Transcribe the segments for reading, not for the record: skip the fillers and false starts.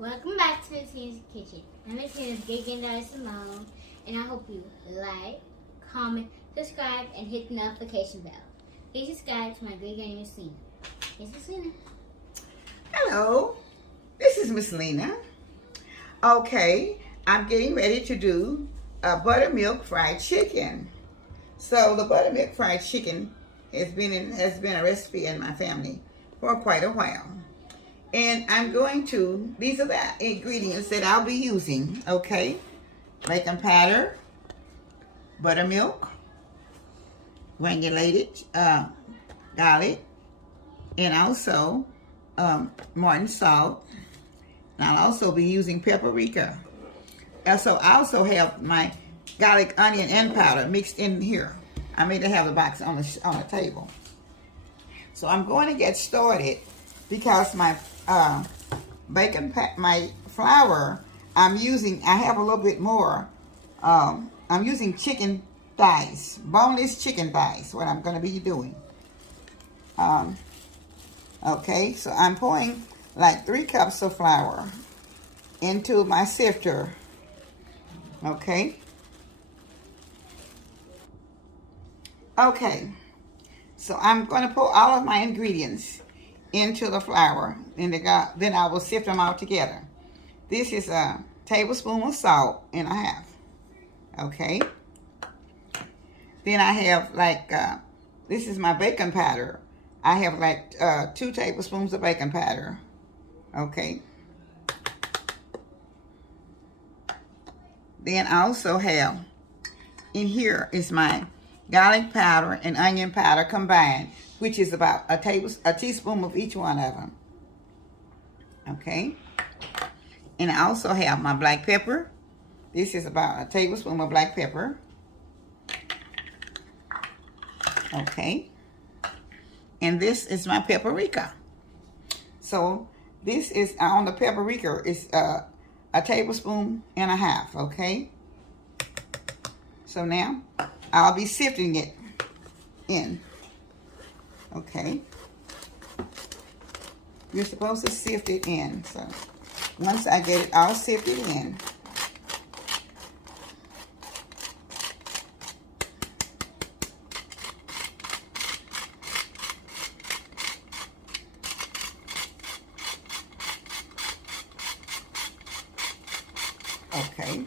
Welcome back to Tina's Kitchen. I'm Tina's Giggin Simone, and I hope you like, comment, subscribe, and hit the notification bell. Please subscribe to my great aunt Miss Lena. This is Lena. Hello, this is Miss Lena. Okay, I'm getting ready to do a buttermilk fried chicken. So the buttermilk fried chicken has been a recipe in my family for quite a while. And I'm going to, these are the ingredients that I'll be using, okay? Bacon powder, buttermilk, granulated garlic, and also Martin salt. And I'll also be using peparica. So I also have my garlic, onion, and powder mixed in here. I made to have the box on the table. So I'm going to get started because my my flour I have a little bit more. I'm using chicken thighs, boneless chicken thighs. What I'm going to be doing. Okay, so I'm pouring like 3 cups of flour into my sifter. Okay. Okay, so I'm going to pour all of my ingredients into the flour, and then I will sift them all together. This is a tablespoon of salt and a half. Okay. Then I have this is my bacon powder. I have 2 tablespoons of bacon powder. Okay. Then I also have, in here is my garlic powder and onion powder combined, which is about a teaspoon of each one of them. Okay. And I also have my black pepper. This is about a tablespoon of black pepper. Okay. And this is my peparica. So this is on the peparica is a tablespoon and a half. Okay. So now I'll be sifting it in. Okay. You're supposed to sift it in. So once I get it all sifted in, okay.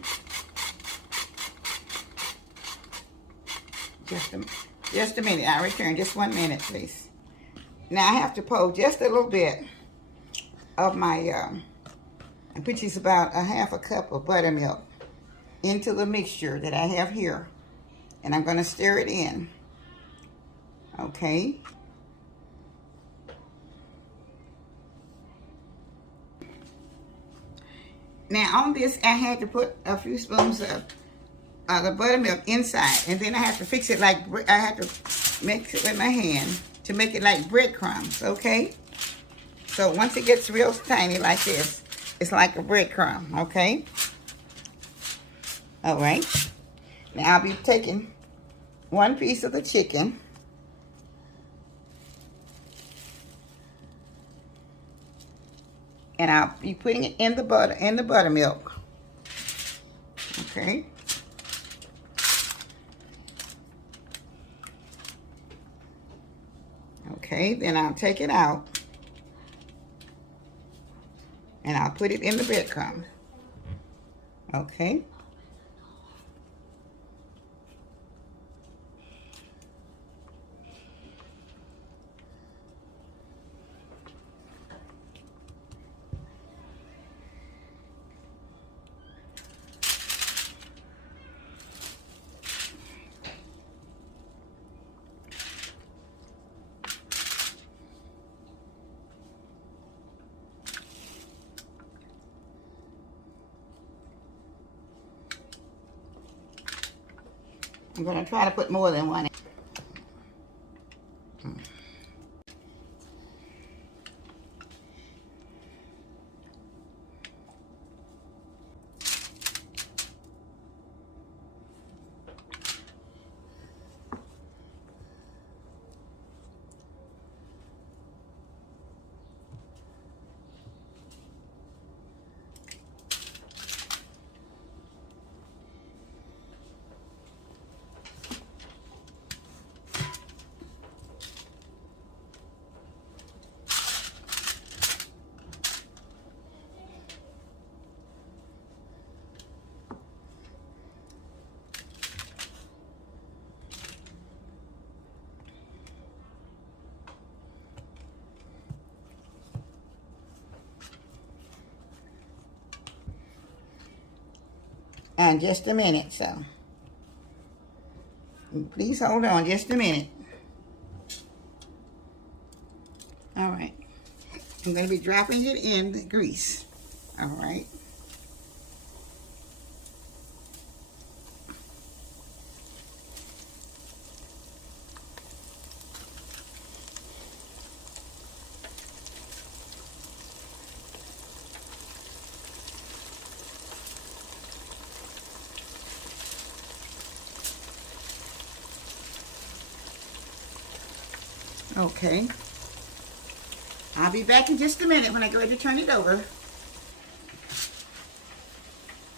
Just a minute. I'll return. Just 1 minute, please. Now I have to pour just a little bit of my, which is about a half a cup of buttermilk, into the mixture that I have here. And I'm going to stir it in. Okay. Now on this, I had to put a few spoons of the buttermilk inside, and then I have to fix it I have to mix it with my hand to make it like breadcrumbs. Okay. So once it gets real tiny like this, it's like a breadcrumb. Okay. All right. Now I'll be taking 1 piece of the chicken. And I'll be putting it in the buttermilk. Okay. Okay, then I'll take it out. And I'll put it in the breadcrumb. Okay. I'm going to try to put more than one in. in just a minute, so please hold on just a minute. All right. I'm going to be dropping it in the grease. All right. Okay. I'll be back in just a minute when I get ready to turn it over.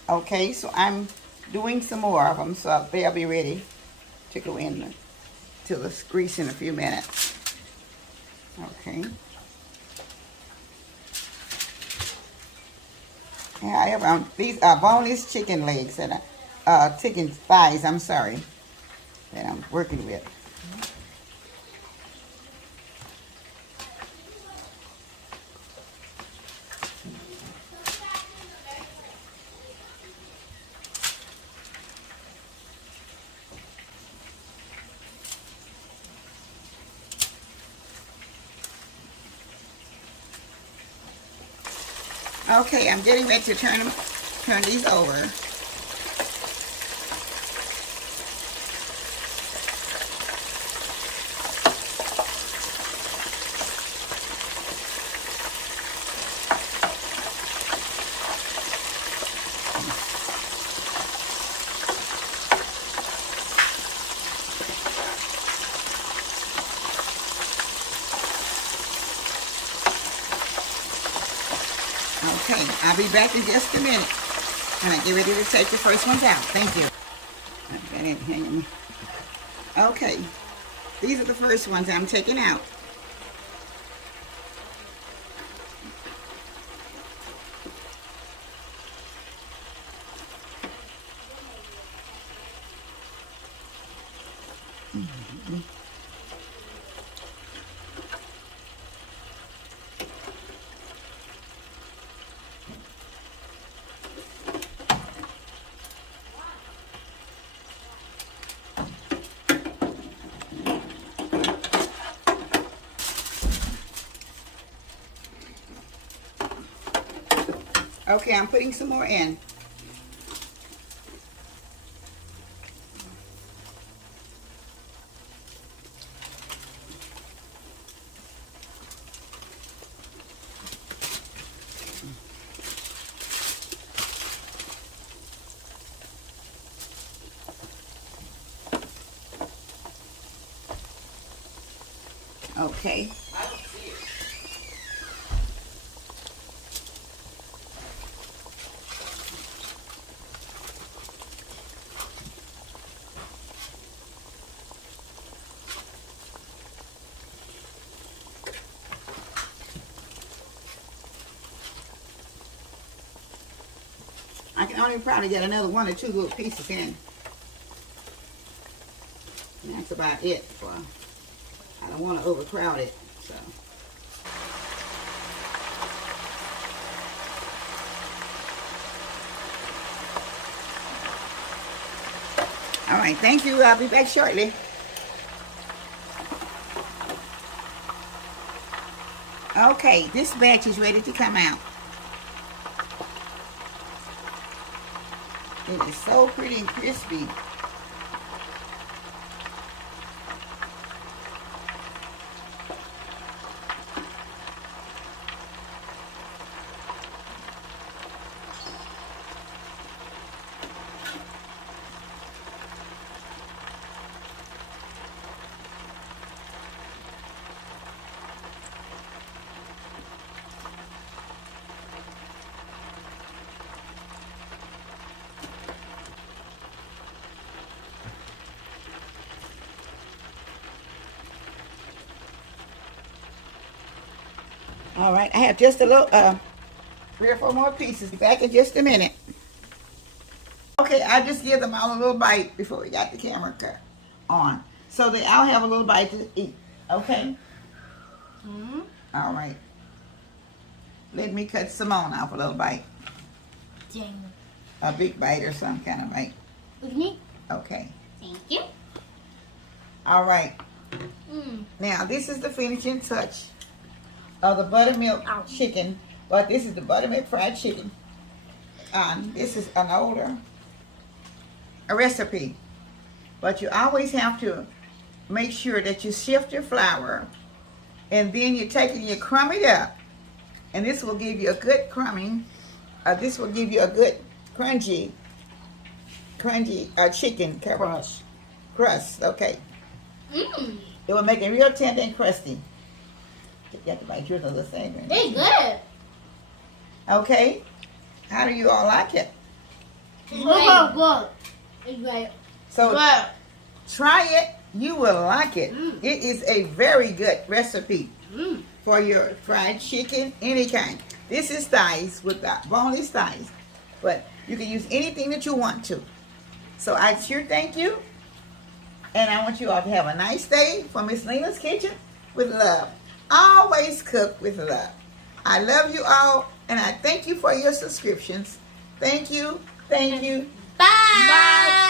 Okay, so I'm doing some more of them, so they'll be ready to go in to the grease in a few minutes. Okay. Yeah, I have these are boneless chicken legs and chicken thighs. I'm sorry, that I'm working with. Okay, I'm getting ready to turn these over. Okay, I'll be back in just a minute when I get ready to take the first ones out. Thank you. I've got it hanging. Okay, these are the first ones I'm taking out. Okay, I'm putting some more in. Okay. I can only probably get another 1 or 2 little pieces in. And that's about it. I don't want to overcrowd it, so. All right, thank you. I'll be back shortly. Okay, this batch is ready to come out. It is so pretty and crispy. All right, I have just a little, 3 or 4 more pieces. Be back in just a minute. Okay, I just give them all a little bite before we got the camera cut on. So they all have a little bite to eat, okay? Mm-hmm. All right. Let me cut Simone off a little bite. Dang. a big bite or some kind of bite. What do you need? Okay. Thank you. All right. Mm. Now, this is the finishing touch of the buttermilk chicken. But this is the buttermilk fried chicken. This is an older recipe. But you always have to make sure that you sift your flour. And then you take it and you crumb it up. And this will give you a good crumbing. This will give you a good crunchy chicken crust. Okay. Mmm. It will make it real tender and crusty. You have to make sure it's the same. They're good. Okay. How do you all like it? It's good. It's great. So Good. try it. You will like it. Mm. It is a very good recipe Mm. for your fried chicken, any kind. This is thighs with the boneless thighs. But you can use anything that you want to. So I sure thank you. And I want you all to have a nice day from Miss Lena's Kitchen with love. Always cook with love. I love you all, and I thank you for your subscriptions. Thank you. Thank you. Bye.